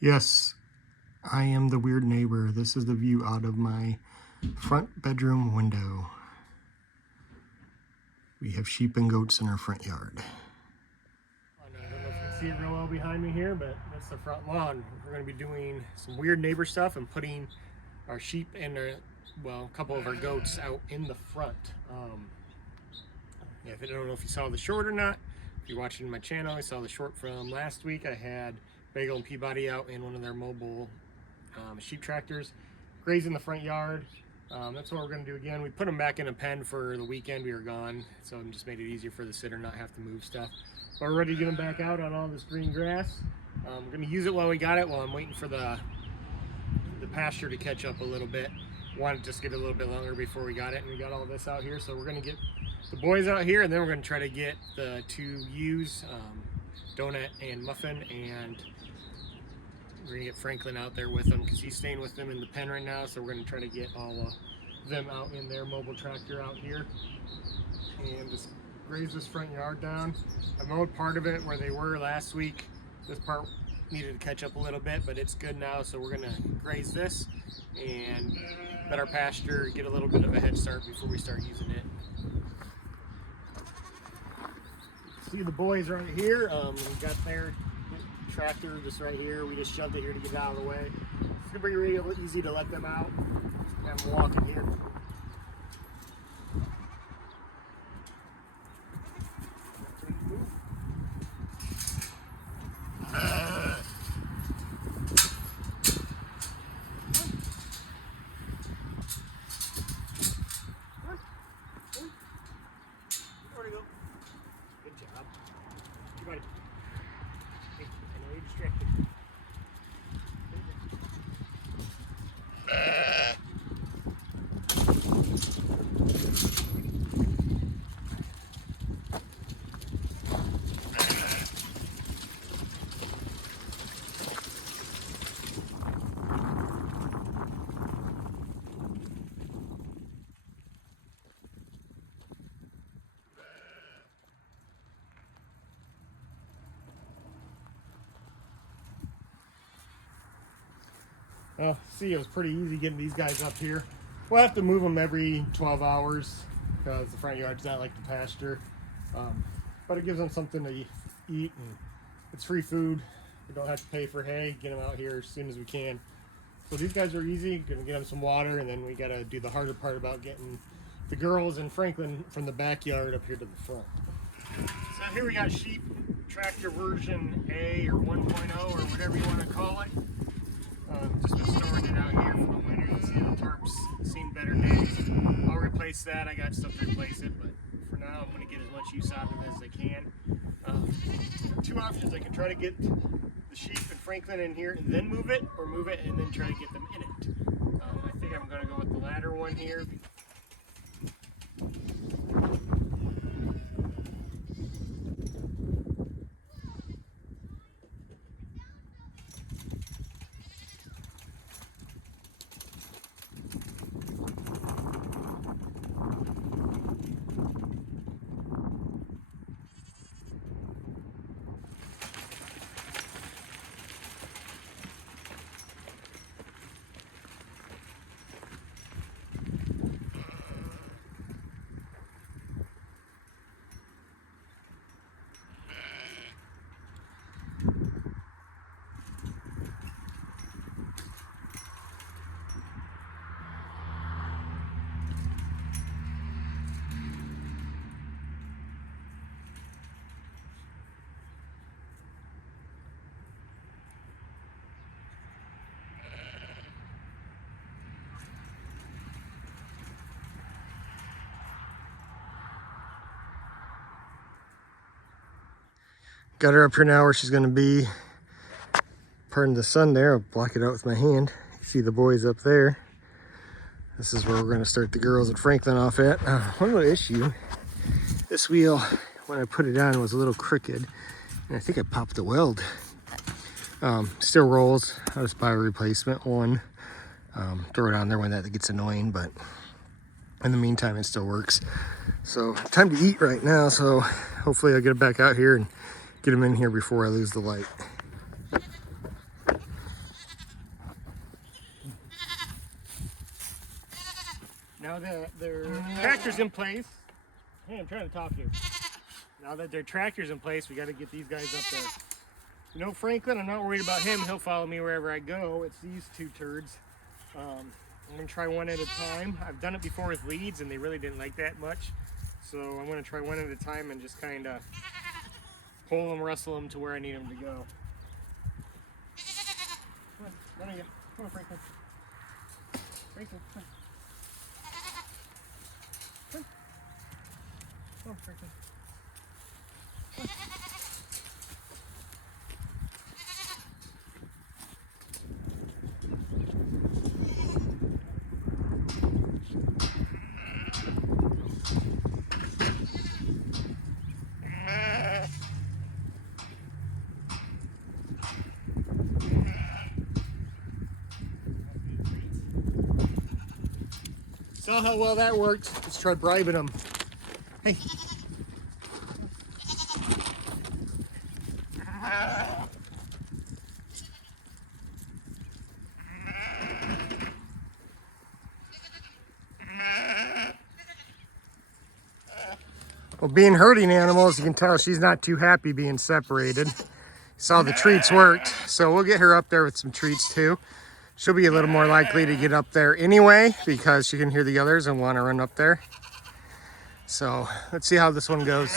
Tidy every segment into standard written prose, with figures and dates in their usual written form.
Yes, I am the weird neighbor. This is the view out of my front bedroom window. We have sheep and goats in our front yard. I don't know if you can see it real well behind me here, but that's the front lawn. We're going to be doing some weird neighbor stuff and putting our sheep and a couple of our goats out in the front. I don't know if you saw the short or not. If you're watching my channel, I saw the short from last week. I had Bagel and Peabody out in one of their mobile sheep tractors, grazing the front yard. That's what we're going to do again. We put them back in a pen for the weekend. We were gone, so it just made it easier for the sitter not have to move stuff. But we're ready to get them back out on all this green grass. We're going to use it while we got it, while I'm waiting for the pasture to catch up a little bit. Wanted to just get a little bit longer before we got it, and we got all this out here. So we're going to get the boys out here, and then we're going to try to get the two ewes, Donut and Muffin, and we're going to get Franklin out there with them because he's staying with them in the pen right now. So we're going to try to get all of them out in their mobile tractor out here and just graze this front yard down. I mowed part of it where they were last week. This part needed to catch up a little bit, but it's good now. So we're going to graze this and let our pasture get a little bit of a head start before we start using it. See the boys right here. We got their tractor just right here. We just shoved it here to get it out of the way. It's gonna be real easy to let them out. Have them walking here. Where'd he go? Good job. Hey, buddy. Hey, I know you're distracted. Well, see, it was pretty easy getting these guys up here. We'll have to move them every 12 hours because the front yard's not like the pasture. But it gives them something to eat, and it's free food. We don't have to pay for hay. Get them out here as soon as we can. So these guys are easy. Gonna get them some water, and then we gotta do the harder part about getting the girls and Franklin from the backyard up here to the front. So here we got sheep tractor version A or 1.0 or whatever you want to call it. Just been storing it out here for the winter. You see the tarps seen better days. I'll replace that. I got stuff to replace it, but for now I'm going to get as much use out of it as I can. Two options. I can try to get the sheep and Franklin in here and then move it, or move it and then try to get them in it. I think I'm going to go with the latter one here. Got her up here now where she's going to be. Pardon the sun there, I'll block it out with my hand. You see the boys up there. This is where we're going to start the girls and Franklin off at. One little issue, this wheel, when I put it on, was a little crooked, and I think I popped the weld. Still rolls. I'll just buy a replacement one. Throw it on there when that gets annoying, but in the meantime it still works. So time to eat right now, so hopefully I'll get it back out here and get them in here before I lose the light. Now that their tractor's in place, hey, I'm trying to talk here. Now that their tractor's in place, we got to get these guys up there. You know, Franklin, I'm not worried about him. He'll follow me wherever I go. It's these two turds. I'm going to try one at a time. I've done it before with leads, and they really didn't like that much. So I'm going to try one at a time and just kind of pull them, wrestle them to where I need them to go. Come on, run at you. Come on, Franklin. Franklin, come on. Come on, Franklin. Come on. Saw how well that worked. Let's try bribing them. Hey. Well, being herding animals, you can tell she's not too happy being separated. Saw the treats worked, so we'll get her up there with some treats too. She'll be a little more likely to get up there anyway because she can hear the others and want to run up there. So let's see how this one goes.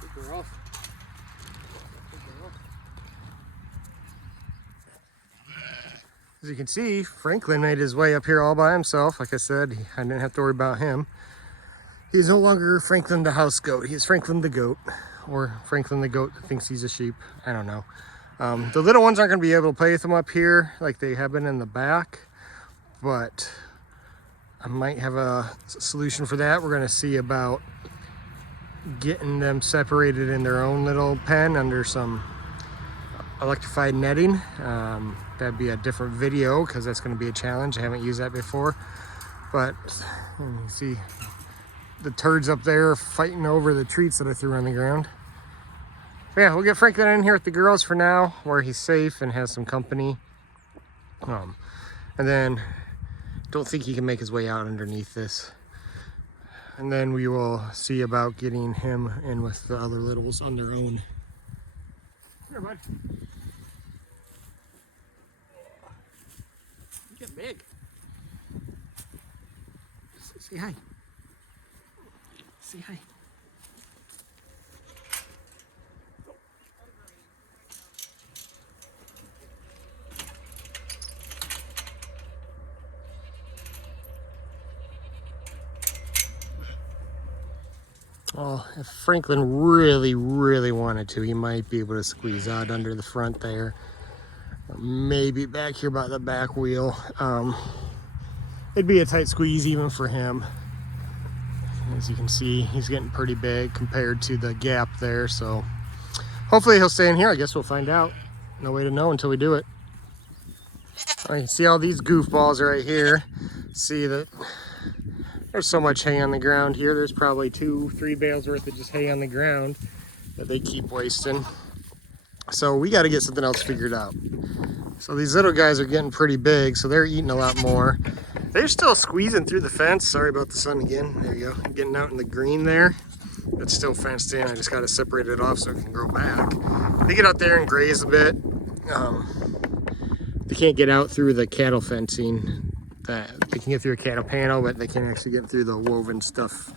Good girl. As you can see, Franklin made his way up here all by himself. Like I said, I didn't have to worry about him. He's no longer Franklin the house goat. He's Franklin the goat, or Franklin the goat that thinks he's a sheep. I don't know. The little ones aren't going to be able to play with him up here like they have been in the back, but I might have a solution for that. We're going to see about getting them separated in their own little pen under some electrified netting. That'd be a different video because that's going to be a challenge. I haven't used that before, but you can see the turds up there fighting over the treats that I threw on the ground. But yeah, we'll get Franklin in here with the girls for now, where he's safe and has some company. And then don't think he can make his way out underneath this. And then we will see about getting him in with the other littles on their own. Here, bud. You get big. Say hi. Say hi. Well, if Franklin really wanted to, he might be able to squeeze out under the front there. Or maybe back here by the back wheel. It'd be a tight squeeze even for him. As you can see, he's getting pretty big compared to the gap there. So hopefully he'll stay in here. I guess we'll find out. No way to know until we do it. All right, see all these goofballs right here. See that there's so much hay on the ground here. There's probably 2-3 bales worth of just hay on the ground that they keep wasting. So we got to get something else figured out. So these little guys are getting pretty big, so they're eating a lot more. They're still squeezing through the fence. Sorry about the sun again. There you go. Getting out in the green there. It's still fenced in. I just got to separate it off so it can grow back. They get out there and graze a bit. They can't get out through the cattle fencing. They can get through a cattle panel, but they can't actually get through the woven stuff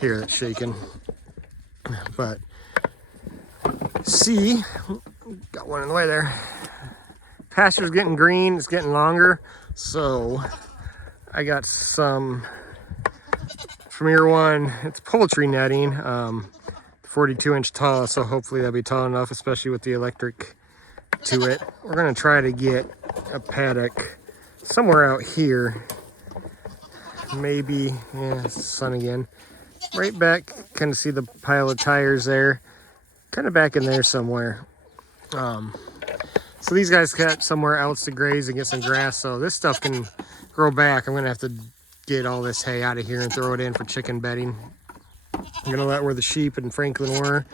here that's shaking. But see, got one in the way there. Pasture's getting green, it's getting longer. So I got some from year one. It's poultry netting, 42-inch tall. So hopefully that'll be tall enough, especially with the electric to it. We're gonna try to get a paddock somewhere out here, maybe, yeah, it's the sun again. Right back, kind of see the pile of tires there, kind of back in there somewhere. So these guys got somewhere else to graze and get some grass, so this stuff can grow back. I'm gonna have to get all this hay out of here and throw it in for chicken bedding. I'm gonna let where the sheep and Franklin were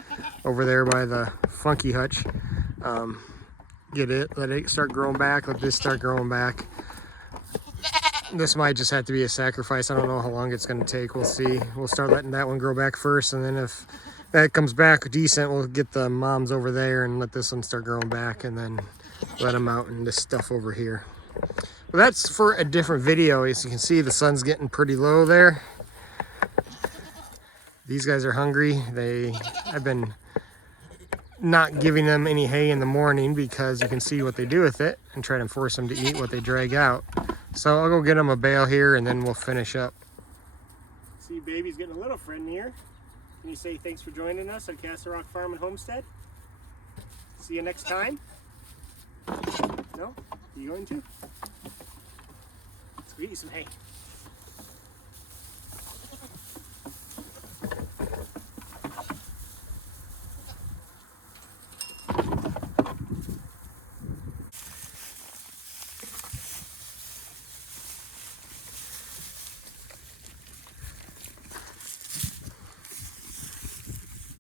over there by the funky hutch. Get it, let it start growing back, let this start growing back. This might just have to be a sacrifice. I don't know how long it's gonna take. We'll see. We'll start letting that one grow back first, and then if that comes back decent, we'll get the moms over there and let this one start growing back, and then let them out in this stuff over here. But that's for a different video. As you can see, the sun's getting pretty low there. These guys are hungry. I've been not giving them any hay in the morning because you can see what they do with it and try to force them to eat what they drag out. So I'll go get them a bale here and then we'll finish up. See, baby's getting a little friendlier. Can you say thanks for joining us on Castle Rock Farm and Homestead? See you next time. No? Are you going to? Let's go eat some hay.